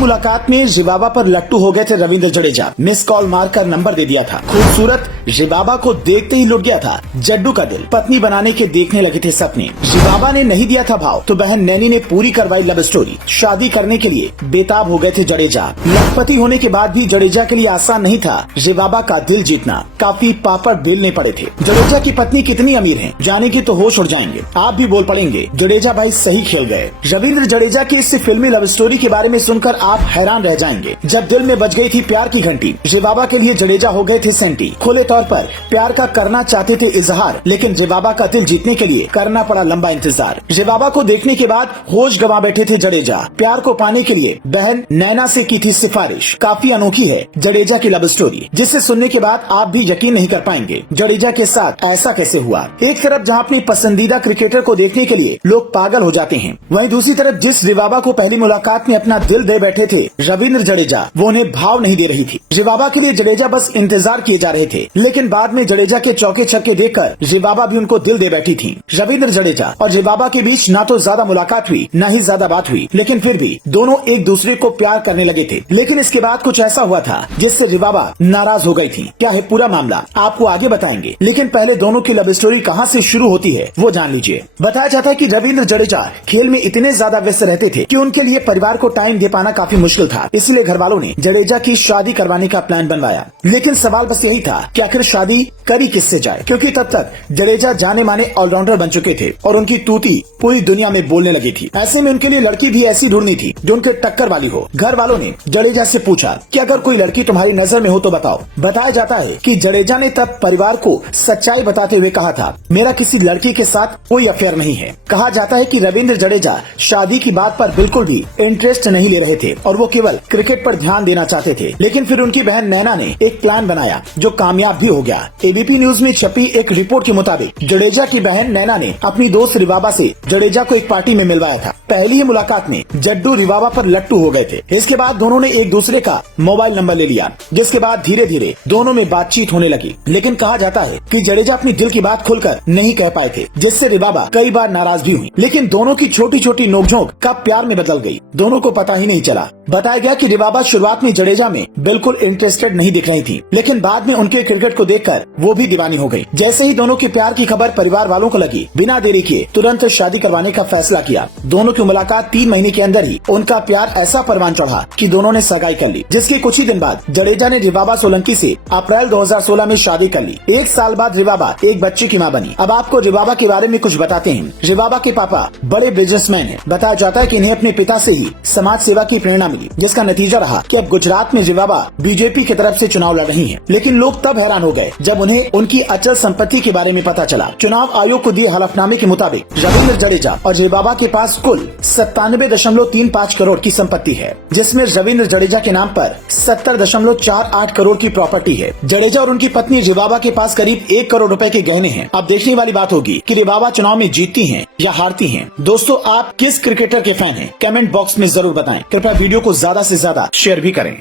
मुलाकात में रिवाबा पर लट्टू हो गए थे रविंद्र जडेजा। मिस कॉल मारकर नंबर दे दिया था। खूबसूरत रिवाबा को देखते ही लुट गया था जड्डू का दिल। पत्नी बनाने के देखने लगे थे सपने। रिवाबा ने नहीं दिया था भाव तो बहन नैनी ने पूरी करवाई लव स्टोरी। शादी करने के लिए बेताब हो गए थे जडेजा। लखपति होने के बाद भी जडेजा के लिए आसान नहीं था रिवाबा का दिल जीतना। काफी पापड़ बेलने पड़े थे। जडेजा की पत्नी कितनी अमीर है जानेंगे तो होश उड़ जाएंगे। आप भी बोल पड़ेंगे जडेजा भाई सही खेल गए। रविंद्र जडेजा की इस फिल्मी लव स्टोरी के बारे में सुनकर आप हैरान रह जाएंगे। जब दिल में बज गई थी प्यार की घंटी, रिवाबा के लिए जडेजा हो गए थे सेंटी। खुले तौर पर प्यार का करना चाहते थे इजहार, लेकिन रिवाबा का दिल जीतने के लिए करना पड़ा लंबा इंतजार। रिवाबा को देखने के बाद होश गंवा बैठे थे जडेजा। प्यार को पाने के लिए बहन नैना से की थी सिफारिश। काफी अनोखी है जडेजा की लव स्टोरी, जिसे सुनने के बाद आप भी यकीन नहीं कर पाएंगे जडेजा के साथ ऐसा कैसे हुआ। एक तरफ जहाँ अपनी पसंदीदा क्रिकेटर को देखने के लिए लोग पागल हो जाते हैं, वहीं दूसरी तरफ जिस रिवाबा को पहली मुलाकात में अपना दिल दे बैठे थे रविंद्र जडेजा, वो उन्हें भाव नहीं दे रही थी। रिवाबा के लिए जडेजा बस इंतजार किए जा रहे थे, लेकिन बाद में जडेजा के चौके छक्के देखकर रिवाबा भी उनको दिल दे बैठी थी। रविंद्र जडेजा और रिवाबा के बीच ना तो ज्यादा मुलाकात हुई न ही ज्यादा बात हुई, लेकिन फिर भी दोनों एक दूसरे को प्यार करने लगे थे। लेकिन इसके बाद कुछ ऐसा हुआ था जिससे रिवाबा नाराज हो गई थी। क्या है पूरा मामला आपको आगे बताएंगे, लेकिन पहले दोनों की लव स्टोरी कहाँ से शुरू होती है वो जान लीजिए। बताया जाता है कि रविंद्र जडेजा खेल में इतने ज्यादा व्यस्त रहते थे कि उनके लिए परिवार को टाइम दे पाना काफी मुश्किल था। इसलिए घर वालों ने जडेजा की शादी करवाने का प्लान बनवाया। लेकिन सवाल बस यही था कि आखिर शादी करी किससे जाए, क्योंकि तब तक जडेजा जाने माने ऑलराउंडर बन चुके थे और उनकी तूती पूरी दुनिया में बोलने लगी थी। ऐसे में उनके लिए लड़की भी ऐसी ढूंढनी थी जो उनके टक्कर वाली हो। घर वालों ने जडेजा से पूछा कि अगर कोई लड़की तुम्हारी नजर में हो तो बताओ। बताया जाता है कि जडेजा ने तब परिवार को सच्चाई बताते हुए कहा था, मेरा किसी लड़की के साथ कोई अफेयर नहीं है। कहा जाता है कि रविंद्र जडेजा शादी की बात पर बिल्कुल भी इंटरेस्ट नहीं ले रहे थे और वो केवल क्रिकेट पर ध्यान देना चाहते थे। लेकिन फिर उनकी बहन नैना ने एक प्लान बनाया जो कामयाब भी हो गया। एबीपी न्यूज में छपी एक रिपोर्ट के मुताबिक जडेजा की बहन नैना ने अपनी दोस्त रिवाबा से जडेजा को एक पार्टी में मिलवाया था। पहली ही मुलाकात में जड्डू रिवाबा पर लट्टू हो गए थे। इसके बाद दोनों ने एक दूसरे का मोबाइल नंबर ले लिया, जिसके बाद धीरे धीरे दोनों में बातचीत होने लगी। लेकिन कहा जाता है कि जडेजा अपनी दिल की बात खुलकर नहीं कह पाए थे, जिससे रिवाबा कई बार नाराज भी हुई। लेकिन दोनों की छोटी छोटी नोकझोंक कब प्यार में बदल गई दोनों को पता ही नहीं चला। बताया गया कि रिवाबा शुरुआत में जडेजा में बिल्कुल इंटरेस्टेड नहीं दिख रही थी, लेकिन बाद में उनके क्रिकेट को देखकर वो भी दीवानी हो गई। जैसे ही दोनों के प्यार की खबर परिवार वालों को लगी, बिना देरी किए तुरंत शादी करवाने का फैसला किया। दोनों की मुलाकात 3 महीने के अंदर ही उनका प्यार ऐसा परवान चढ़ा कि दोनों ने सगाई कर ली, जिसके कुछ ही दिन बाद जडेजा ने रिवाबा सोलंकी से अप्रैल 2016 में शादी कर ली। 1 साल बाद रिवाबा एक बच्चे की मां बनी। अब आपको रिवाबा के बारे में कुछ बताते हैं। रिवाबा के पापा बड़े बिजनेसमैन हैं। बताया जाता है कि इन्हें अपने पिता से ही समाज सेवा की प्रेरणा मिली, जिसका नतीजा रहा कि अब गुजरात में रिवाबा बीजेपी की तरफ से चुनाव लड़ रही हैं। लेकिन लोग तब हैरान हो गए जब उन्हें उनकी अचल संपत्ति के बारे में पता चला। चुनाव आयोग को दिए हलफनामे के मुताबिक रविंद्र जडेजा और रिवाबा के पास कुल 97.35 करोड़ की संपत्ति है, जिसमें रविंद्र जडेजा के नाम पर 70.48 करोड़ की प्रॉपर्टी है। जडेजा और उनकी पत्नी रिवाबा के पास करीब 1 करोड़ रुपए के गहने हैं। अब देखने वाली बात होगी कि रिवाबा चुनाव में जीतती हैं या हारती हैं। दोस्तों, आप किस क्रिकेटर के फैन हैं? कमेंट बॉक्स में जरूर बताएं। कृपया वीडियो को ज्यादा से ज्यादा शेयर भी करें।